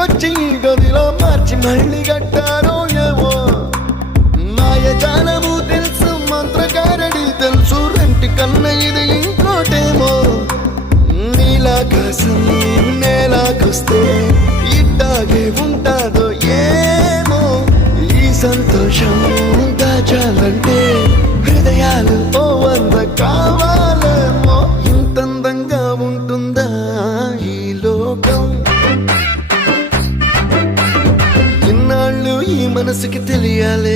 ఇంటికొచ్చి గదిలో మార్చి మళ్ళీ కట్టారో ఏమో మాయజాలము తెలుసు మంత్రకారడి తెలుసు రెంటి కన్న ఇది ఇంకోటేమో నీలాకాశం నేలాకొస్తే ఇట్టాగే ఉంటాదో ఏమో ఈ సంతోషం దాచాలంటే హృదయాలు ఓ వంద కావాలేమో ఇంతందంగా ఉంటుందా ఈ లోకం ఇన్నాళ్ళు ఈ మనసుకి తెలియాలే